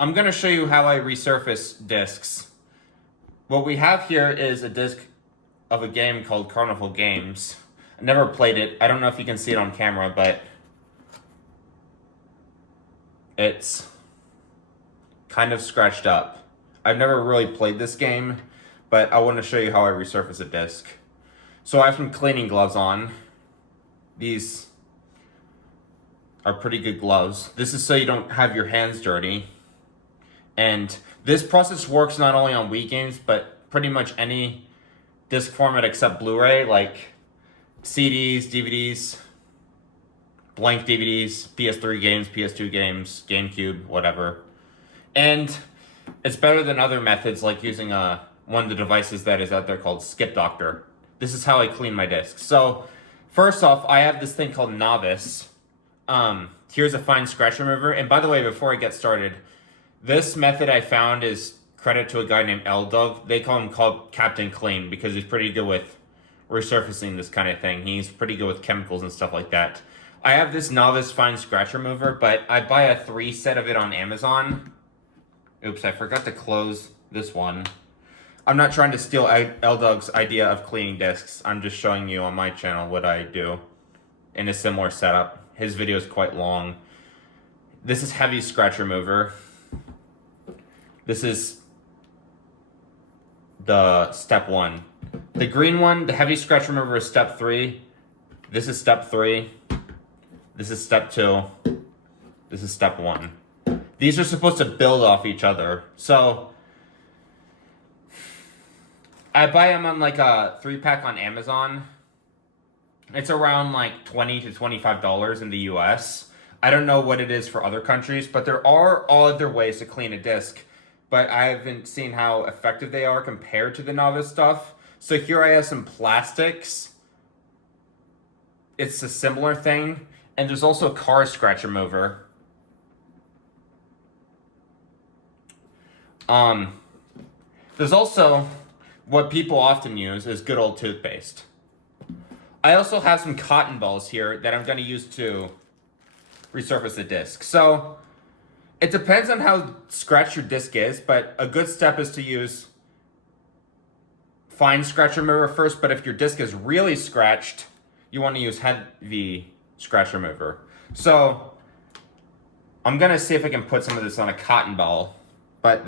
I'm going to show you how I resurface discs. What we have here is a disc of a game called Carnival Games. I never played it. I don't know if you can see it on camera, but it's kind of scratched up. I've never really played this game, but I want to show you how I resurface a disc. So I have some cleaning gloves on. These are pretty good gloves. This is so you don't have your hands dirty. And this process works not only on Wii games, but pretty much any disc format except Blu-ray, like CDs, DVDs, blank DVDs, PS3 games, PS2 games, GameCube, whatever. And it's better than other methods like using one of the devices that is out there called Skip Doctor. This is how I clean my discs. So first off, I have this thing called Novice. Here's a fine scratch remover. And by the way, before I get started, this method I found is credit to a guy named L-Dog. They call him Captain Clean because he's pretty good with resurfacing this kind of thing. He's pretty good with chemicals and stuff like that. I have this Novice fine scratch remover, but I buy a 3 set of it on Amazon. Oops, I forgot to close this one. I'm not trying to steal L-Dog's idea of cleaning discs. I'm just showing you on my channel what I do in a similar setup. His video is quite long. This is heavy scratch remover. This is the step 1. The green one, the heavy scratch remover, is step 3. This is step 3. This is step 2. This is step 1. These are supposed to build off each other. So I buy them on like a 3-pack on Amazon. It's around like $20 to $25 in the US. I don't know what it is for other countries, but there are other ways to clean a disc. But I haven't seen how effective they are compared to the Novice stuff. So here I have some plastics. It's a similar thing. And there's also a car scratch remover. There's also what people often use is good old toothpaste. I also have some cotton balls here that I'm going to use to resurface the disc. So it depends on how scratched your disc is, but a good step is to use fine scratch remover first. But if your disc is really scratched, you want to use heavy scratch remover. So I'm going to see if I can put some of this on a cotton ball. But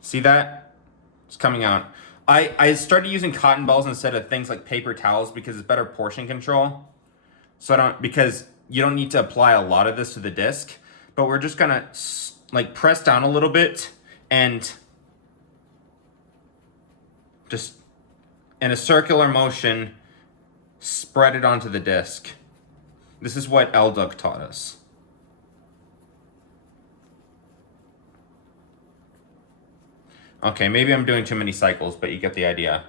see that? It's coming out. I started using cotton balls instead of things like paper towels because it's better portion control. Because you don't need to apply a lot of this to the disc, but we're just gonna like press down a little bit and just in a circular motion, spread it onto the disc. This is what L-Dog taught us. Okay, maybe I'm doing too many cycles, but you get the idea.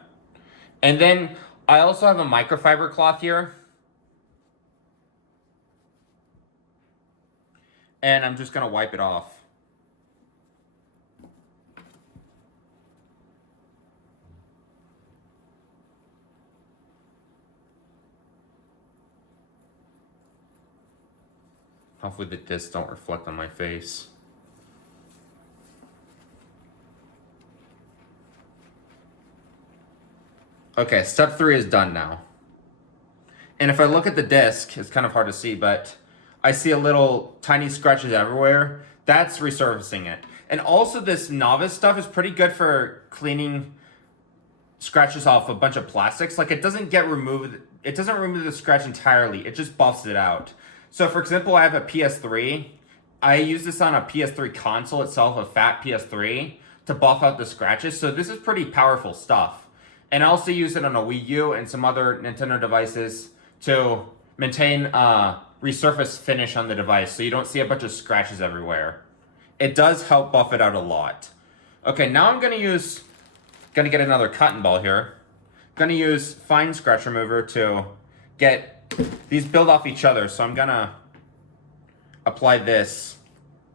And then I also have a microfiber cloth here. And I'm just gonna wipe it off. Hopefully the discs don't reflect on my face. Okay, step 3 is done now. And if I look at the disc, it's kind of hard to see, but I see a little tiny scratches everywhere. That's resurfacing it. And also this Novice stuff is pretty good for cleaning scratches off a bunch of plastics. Like it doesn't remove the scratch entirely. It just buffs it out. So for example, I have a PS3. I use this on a PS3 console itself, a fat PS3, to buff out the scratches. So this is pretty powerful stuff. And I also use it on a Wii U and some other Nintendo devices to maintain resurface finish on the device so you don't see a bunch of scratches everywhere. It does help buff it out a lot. Okay, now I'm gonna get another cotton ball here. I'm gonna use fine scratch remover to get these build off each other. So I'm gonna apply this.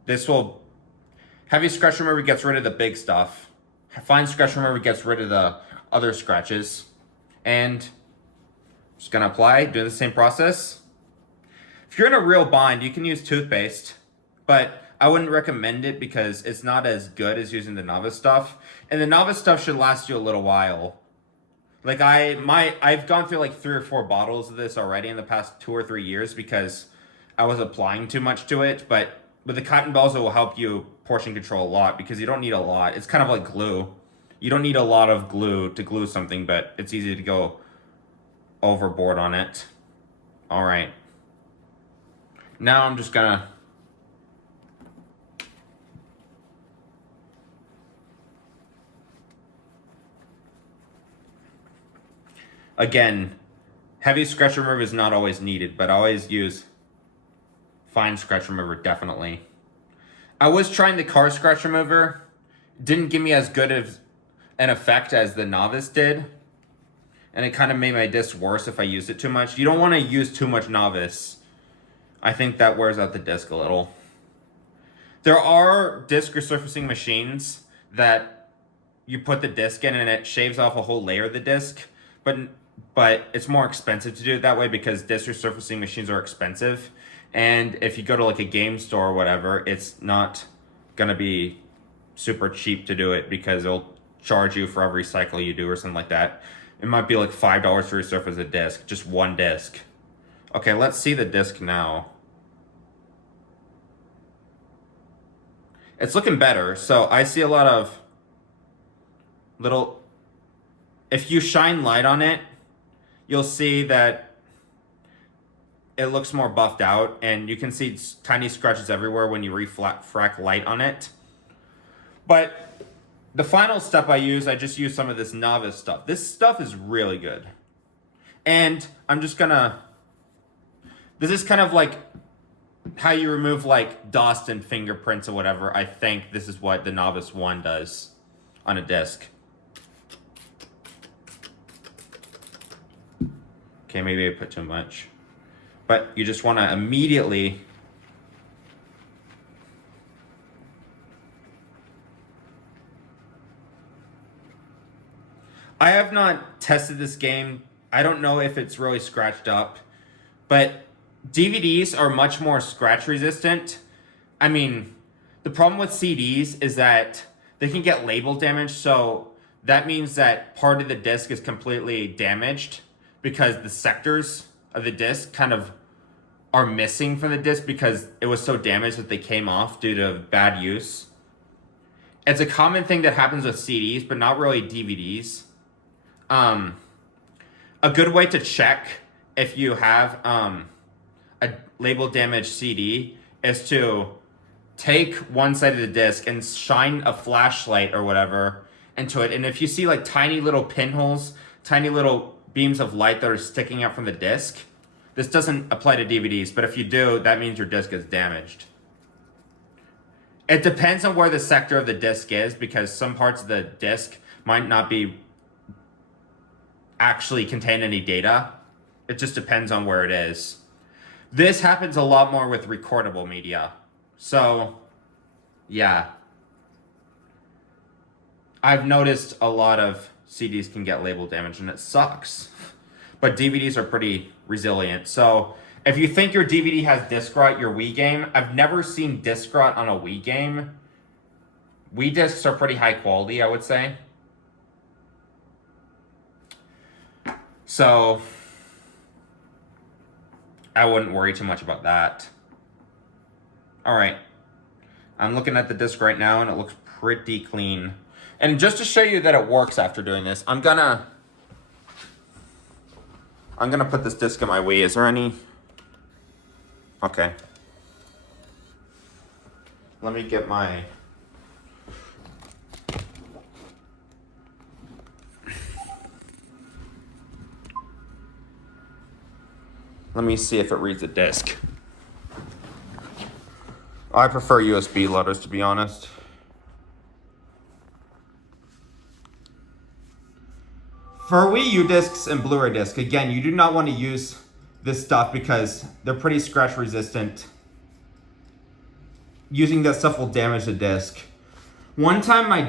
Heavy scratch remover gets rid of the big stuff. Fine scratch remover gets rid of the other scratches. And just gonna apply, do the same process. If you're in a real bind, you can use toothpaste, but I wouldn't recommend it because it's not as good as using the novice stuff. And the novice stuff should last you a little while. Like I've gone through like 3 or 4 bottles of this already in the past 2 or 3 years because I was applying too much to it. But with the cotton balls, it will help you portion control a lot because you don't need a lot. It's kind of like glue. You don't need a lot of glue to glue something, but it's easy to go overboard on it. All right. Now I'm just gonna again, heavy scratch remover is not always needed, but I always use fine scratch remover, definitely. I was trying the car scratch remover. Didn't give me as good of an effect as the novice did. And it kind of made my disc worse if I used it too much. You don't want to use too much novice. I think that wears out the disc a little. There are disc resurfacing machines that you put the disc in and it shaves off a whole layer of the disc. But it's more expensive to do it that way because disc resurfacing machines are expensive. And if you go to like a game store or whatever, it's not going to be super cheap to do it because it'll charge you for every cycle you do or something like that. It might be like $5 to resurface a disc, just one disc. Okay, let's see the disc now. It's looking better. So I see a lot of little, if you shine light on it, you'll see that it looks more buffed out and you can see tiny scratches everywhere when you refract light on it. But the final step I just use some of this novice stuff. This stuff is really good. And I'm just gonna, this is kind of like how you remove like dust and fingerprints or whatever. I think this is what the novice one does on a disc. Okay, maybe I put too much. But you just want to immediately I have not tested this game. I don't know if it's really scratched up, but DVDs are much more scratch resistant. I mean, the problem with CDs is that they can get label damage, so that means that part of the disc is completely damaged because the sectors of the disc kind of are missing from the disc because it was so damaged that they came off due to bad use. It's a common thing that happens with CDs, but not really DVDs. A good way to check if you have a label damaged CD is to take one side of the disc and shine a flashlight or whatever into it. And if you see like tiny little pinholes, tiny little beams of light that are sticking out from the disc, this doesn't apply to DVDs, but if you do, that means your disc is damaged. It depends on where the sector of the disc is because some parts of the disc might not be actually contain any data. It just depends on where it is. This happens a lot more with recordable media. So, yeah. I've noticed a lot of CDs can get label damage and it sucks. But DVDs are pretty resilient. So, if you think your DVD has disc rot, your Wii game, I've never seen disc rot on a Wii game. Wii discs are pretty high quality, I would say. So, I wouldn't worry too much about that. All right. I'm looking at the disc right now and it looks pretty clean. And just to show you that it works after doing this, I'm gonna put this disc in my Wii. Is there any? Okay. Let me get my... Let me see if it reads a disc. I prefer USB loaders, to be honest. For Wii U discs and Blu-ray disc, again, you do not want to use this stuff because they're pretty scratch resistant. Using that stuff will damage the disc. One time I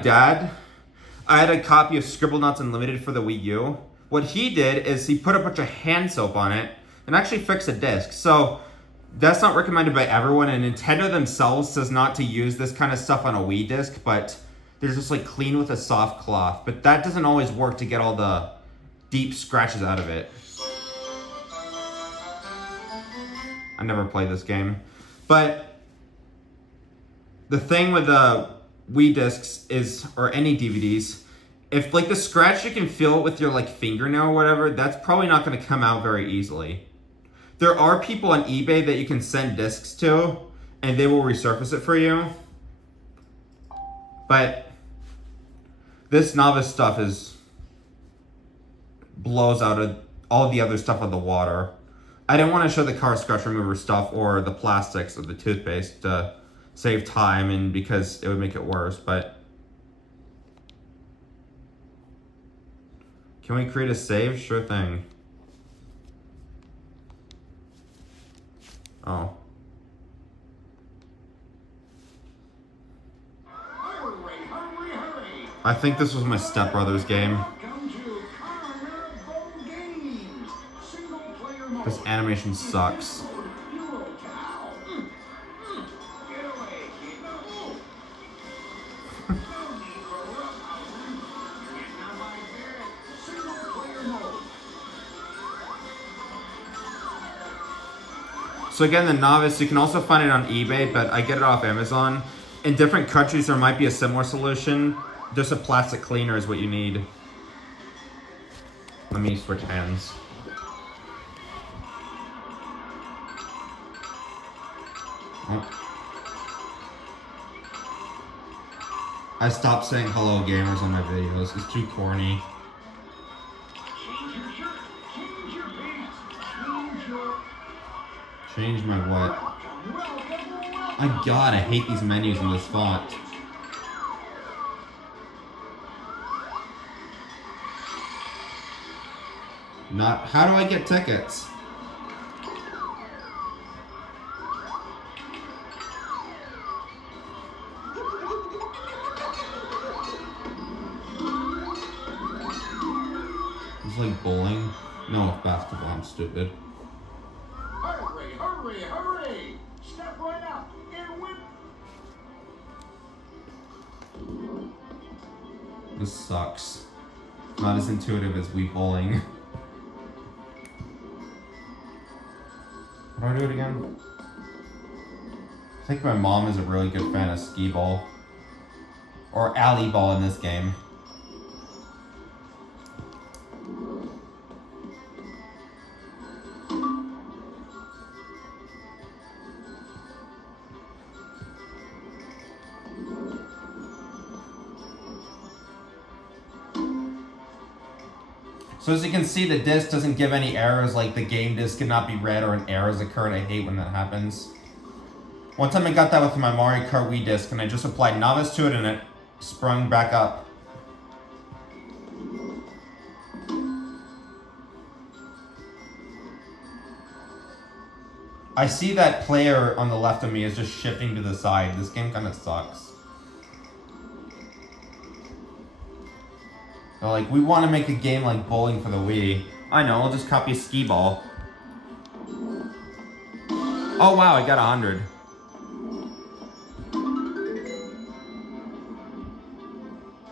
had a copy of Scribblenauts Unlimited for the Wii U. What he did is he put a bunch of hand soap on it and actually fixed the disc. So That's not recommended by everyone, and Nintendo themselves says not to use this kind of stuff on a Wii disc, but they're just like clean with a soft cloth. But that doesn't always work to get all the deep scratches out of it. I never played this game. But the thing with the Wii discs is, or any DVDs, if like the scratch, you can feel it with your like fingernail or whatever, that's probably not going to come out very easily. There are people on eBay that you can send discs to, and they will resurface it for you. But this novice stuff blows out of all the other stuff on the water. I didn't want to show the car scratch remover stuff or the plastics of the toothpaste to save time and because it would make it worse, but can we create a save? Sure thing. Oh. I think this was my stepbrother's game. This animation sucks. So again, the novice, you can also find it on eBay, but I get it off Amazon. In different countries, there might be a similar solution. Just a plastic cleaner is what you need. Let me switch hands. Oh. I stopped saying hello gamers on my videos. It's too corny. Change my what? My god, I hate these menus in this font. Not, how do I get tickets? It's like bowling. No, it's basketball, I'm stupid. Hurry, hurry, hurry! Step right up and whip! This sucks. Not as intuitive as Wii bowling. How do I do it again? I think my mom is a really good fan of skee ball. Or alley ball in this game. So as you can see, the disc doesn't give any errors, like the game disc cannot be read or an error has occurred. I hate when that happens. One time I got that with my Mario Kart Wii disc, and I just applied novice to it and it sprung back up. I see that player on the left of me is just shifting to the side. This game kind of sucks. They're like, we want to make a game like bowling for the Wii. I know, I'll just copy skee ball. Oh wow, I got 100.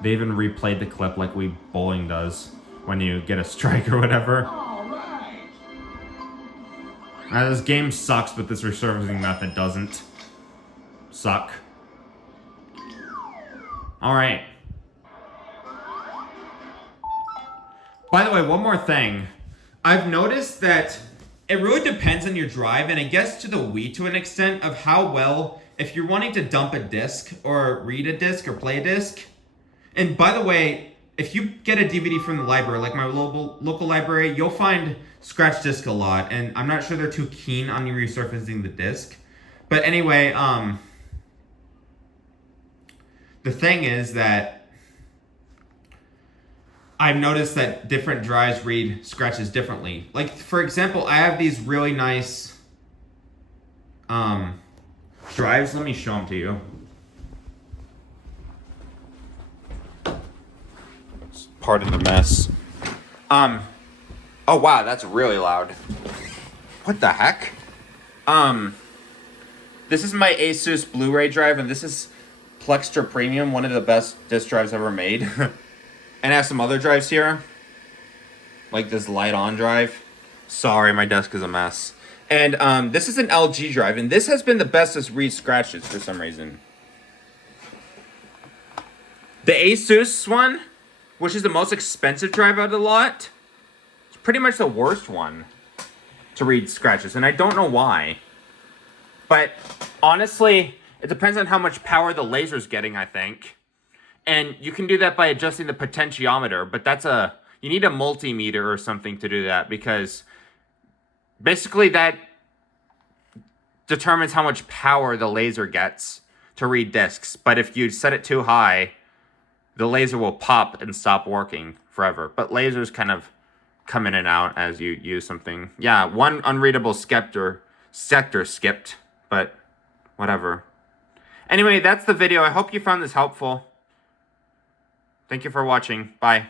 They even replayed the clip like Wii bowling does when you get a strike or whatever. Now this game sucks, but this resurfacing method doesn't suck. Alright. By the way, one more thing. I've noticed that it really depends on your drive, and I guess to the Wii to an extent, of how well, if you're wanting to dump a disc, or read a disc, or play a disc. And by the way, if you get a DVD from the library, like my local library, you'll find scratch disc a lot, and I'm not sure they're too keen on you resurfacing the disc. But anyway, the thing is that I've noticed that different drives read scratches differently. Like, for example, I have these really nice drives. Let me show them to you. Pardon the mess. Oh wow, that's really loud. What the heck? This is my Asus Blu-ray drive, and this is Plextra Premium, one of the best disk drives ever made. And I have some other drives here, like this light-on drive. Sorry, my desk is a mess. And this is an LG drive, and this has been the best to read scratches for some reason. The Asus one, which is the most expensive drive out of the lot, is pretty much the worst one to read scratches, and I don't know why. But honestly, it depends on how much power the laser's getting, I think. And you can do that by adjusting the potentiometer, but you need a multimeter or something to do that, because basically that determines how much power the laser gets to read discs. But if you set it too high, the laser will pop and stop working forever. But lasers kind of come in and out as you use something. Yeah, one unreadable sector skipped, but whatever. Anyway, that's the video. I hope you found this helpful. Thank you for watching. Bye.